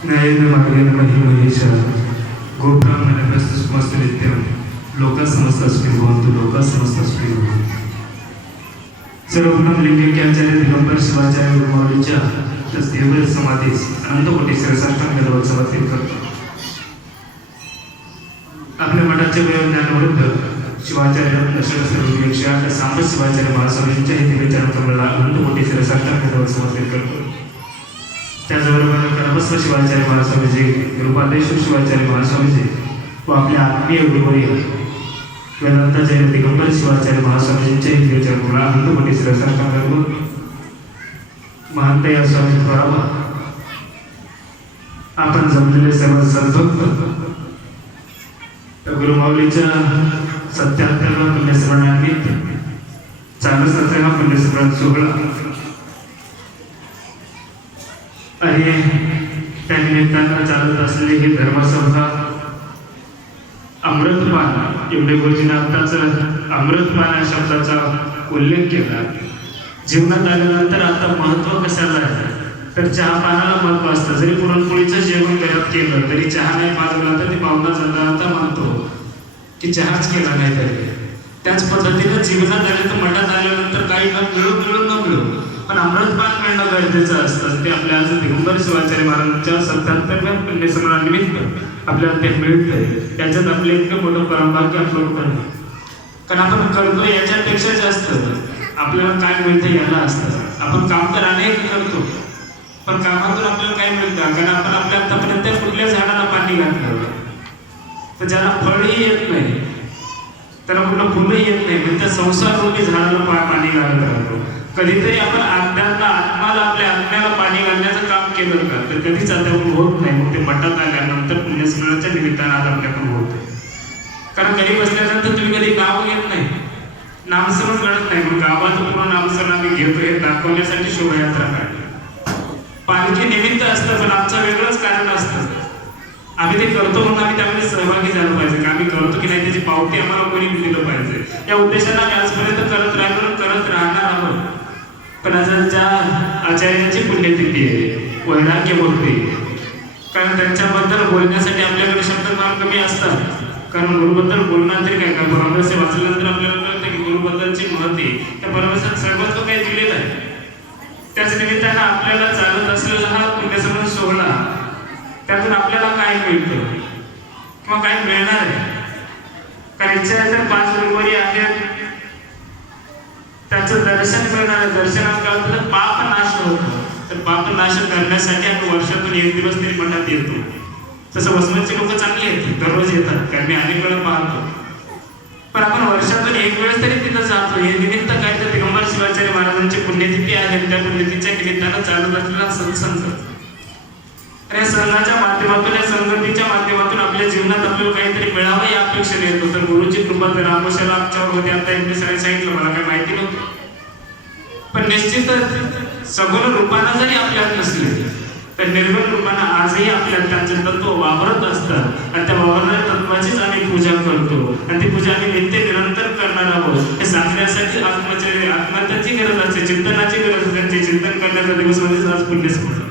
न्यायेन मार्गेण महिमहेश गोब्राह्मणस्तमस्तु नित्यं लोकाः समस्तास्मिन् भवन्तु लोकाः समस्तास्मिन् भवन्तु। सर्वप्रथम लिंगैक्य आचार्य दिगंबर शिवाचार्य गुरुमाऊलींच्या देवर समाधीस अनंतकोटी श्रेष्ठांग दंडवत समर्पित करतो। आपल्या मठाचे वयोज्ञानवृद्ध शिवाचार्य दशरथ 108 सांब शिवाचार्य महास्वामींच्या दिव्यचरण कमळाला अनंतकोटी श्रेष्ठांग दंडवत समर्पित करतो। त्याचबरोबर कर्मस्व शिवाचार्य महास्वामीजी, गुरुपादेश्वर शिवाचार्य महास्वामीजी व आपल्या आत्मीय गुरुवर्य वेदांताचार्य दिगंबर शिवाचार्य महास्वामींच्या दिव्यचरण कमळाला अनंतकोटी श्रेष्ठांग दंडवत महानतया स्वामी प्रभावा। आपण जमलेले सर्व सद्भक्त गुरुमाऊलीच्या 77 पुण्यस्मरणानिमित्त चालत असलेला पुण्यस्मरण सोहळा आणि त्यानिमित्तानं चालत असलेली ही धर्मसभा अमृतपान एवढे गुरुजींनी आताच अमृतपान या शब्दाचा उल्लेख केला। जीवनात आल्यानंतर आता महत्व कशाला आहे तर चहा पानाला महत्व असतं। जरी पुरणपोळीचं जेवण घरात केलं तरी चहा नाही पाजला तर ते पाहुणा जाता म्हणतो की चहाच केला नाही तरी। त्याच पद्धतीने जीवनात आले तर मठात आल्यानंतर काही न मिळू पण अमृतपान मिळणं गरजेचं असतं। ते आपल्या आज दिगंबर शिवाचार्य महाराजांच्या 77व्या पुण्यस्मरणानिमित्त आपल्याला ते मिळतंय। त्याच्यात आपले इतकं मोठं परमभाग्य आपलं करणं, कारण आपण करतो याच्यापेक्षा जास्त आपल्याला काय मिळतं याला असतं। आपण काम तर अनेक करतो पण कामातून आपल्याला काय मिळतं, कारण आपण आपल्या आतापर्यंत कुठल्या झाडाला पाणी घातलं तर ज्याला फळही येत नाही, त्याला कुठलं फुलही येत नाही, पण त्या संसार रूपी झाडाला पाणी घालत राहतो। कधीतरी आपण आत्माला आपल्या आत्म्याला पाणी घालण्याचं काम केलं का तर कधीच आपल्याकडून होत नाही। मग ते मठात आल्यानंतर पुण्यस्मरणाच्या निमित्तानं आज आपल्याकडून होते। कारण घरी बसल्यानंतर तुम्ही कधी गाव घेत नाही, नामस्मरण करत नाही, पण गावाचं पूर्ण नामस्मरण आम्ही घेतो हे दाखवण्यासाठी शोभायात्रा काढली। पालखी निमित्त असतं पण आमचं वेगळंच कारण असतं। आम्ही ते करतो म्हणून आम्ही त्यामध्ये सहभागी झालो पाहिजे, आम्ही करतो की नाही त्याची पावती आम्हाला कोणी दिलं पाहिजे। या उद्देशाने आम्ही आजपर्यंत करत राहणार आहोत। पण आज ज्या आचार्यांची पुण्यतिथी आहे वैराग्यमूर्ती, कारण त्यांच्याबद्दल बोलण्यासाठी आपल्याकडे शब्द फार कमी असतात। कारण गुरुबद्दल बोलणार तरी काय, कारण परमहंस वाचल्यानंतर आपल्याला कळतं की गुरुबद्दलची महती त्या परमहंसात सर्वत्व काही दिलेलं आहे। त्याच निमित्तानं आपल्याला चालत असलेला हा पुण्यस्मरण सोहळा त्यातून आपल्याला काय मिळतं किंवा काय मिळणार आहे। कारण इच्छा आहे तर 5 गुरुवारी आहेत त्याचं दर्शन मिळणार आहे। दर्शनात कळतं तर पाप नाश होतं, तर पाप नाश करण्यासाठी आपण वर्षातून 1 दिवस तरी मठात येतो। तसं वसमतचे लोक चांगले आहेत, दररोज येतात, कारण मी अनेक वेळा पाहतो। पण आपण वर्षातून 1 वेळेस तरी तिथं जातो। हे निमित्त काय तर दिगंबर शिवाचार्य महाराजांची पुण्यतिथी आहे, त्या पुण्यतिथीच्या निमित्तानं चालत असलेला सत्संग आणि संघाच्या माध्यमातून या संगतीच्या माध्यमातून आपल्या जीवनात आपल्याला काहीतरी मिळावं या अपेक्षेने येतो। तर गुरुची कृपा तर रामोशाला आमच्यावर होते। आता एवढे सारे सांगितलं, मला काही माहिती नव्हतं, पण निश्चितच सगुण रूपानं जरी आपल्यात नसले तर निर्गुण रूपानं आजही आपल्यात त्यांचे तत्व वावरत असतात आणि त्या वावरणाऱ्या तत्वाचीच आम्ही पूजा करतो आणि ती पूजा आम्ही नित्य निरंतर करणार आहोत। हे सांगण्यासाठी आत्महत्याची गरज असते, चिंतनाची गरज असते। चिंतन करण्याचा दिवस म्हणजे आज पुण्यस्मरण।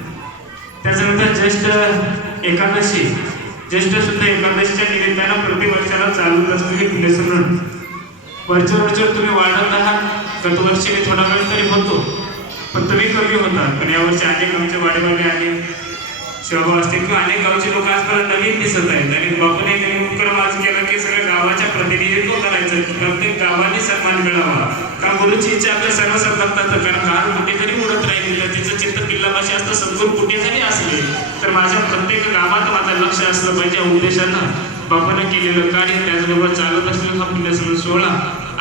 त्याच्यानंतर ज्येष्ठ एकादशी, ज्येष्ठ शुद्ध एकादशीच्या निमित्तानं प्रतिवर्षाला चालू असलेली पुण्यस्मरण वरचेवर तुम्ही वाढत आहात। गतवर्षी मी थोडा वेळ तरी होतो पण तुम्ही कमी होतात, पण यावर्षी अनेक आमचे वाडेवाले आणि शिवभाऊ असतील किंवा अनेक गावचे लोक आजपर्यंत नवीन दिसत आहेत। आणि बापूने नवीन उपक्रम आज केला की सगळ्या गावाच्या प्रतिनिधित्व करायचं, प्रत्येक गावाने सन्मान मिळावा। का गुरुची इच्छा आपल्या सर्व सद्भक्तांचं, कारण गाव कुठे जरी उडत राहिली तर तिचं चित्त किल्लापाशी असतं। सद्गुरू कुठे जरी असले तर माझ्या प्रत्येक गावात माझं लक्ष असलं पाहिजे। या उद्देशानं बापूने केलेलं कार्य, त्याचबरोबर चालत असलेला हा पुण्यस्मरण सोहळा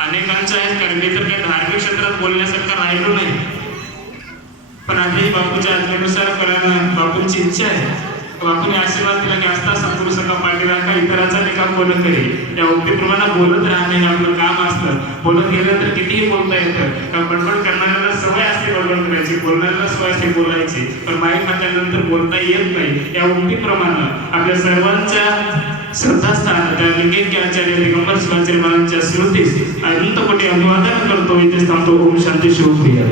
अनेकांचा आहे। कारण मी तर काही धार्मिक क्षेत्रात बोलण्यासारखं राहिलो नाही, पण आजही बापूच्या आज्ञेनुसार करायला बापूंची इच्छा आहे। बापूने आशीर्वाद दिला की असता सद्गुरू सका पाठी राखा, इतराचा निकाल कोण करे। या उक्तीप्रमाणे बोलत राहणे हे आपलं काम असतं। बोलत गेलं तर कितीही बोलता येतं, कारण बडबड करणाऱ्याला सवय असते बडबड करायची, बोलणाऱ्याला सवय असते बोलायची, पण माहीत म्हटल्यानंतर बोलता येत नाही। या उक्तीप्रमाणे आपल्या सर्वांच्या श्रद्धास्थान त्या लिंगैक्य आचार्य दिगंबर शिवाचार्य महाराजांच्या स्मृतीस अनंत कोटी अभिवादन करतो। इथे थांबतो। ओम शांती शिवप्रिय।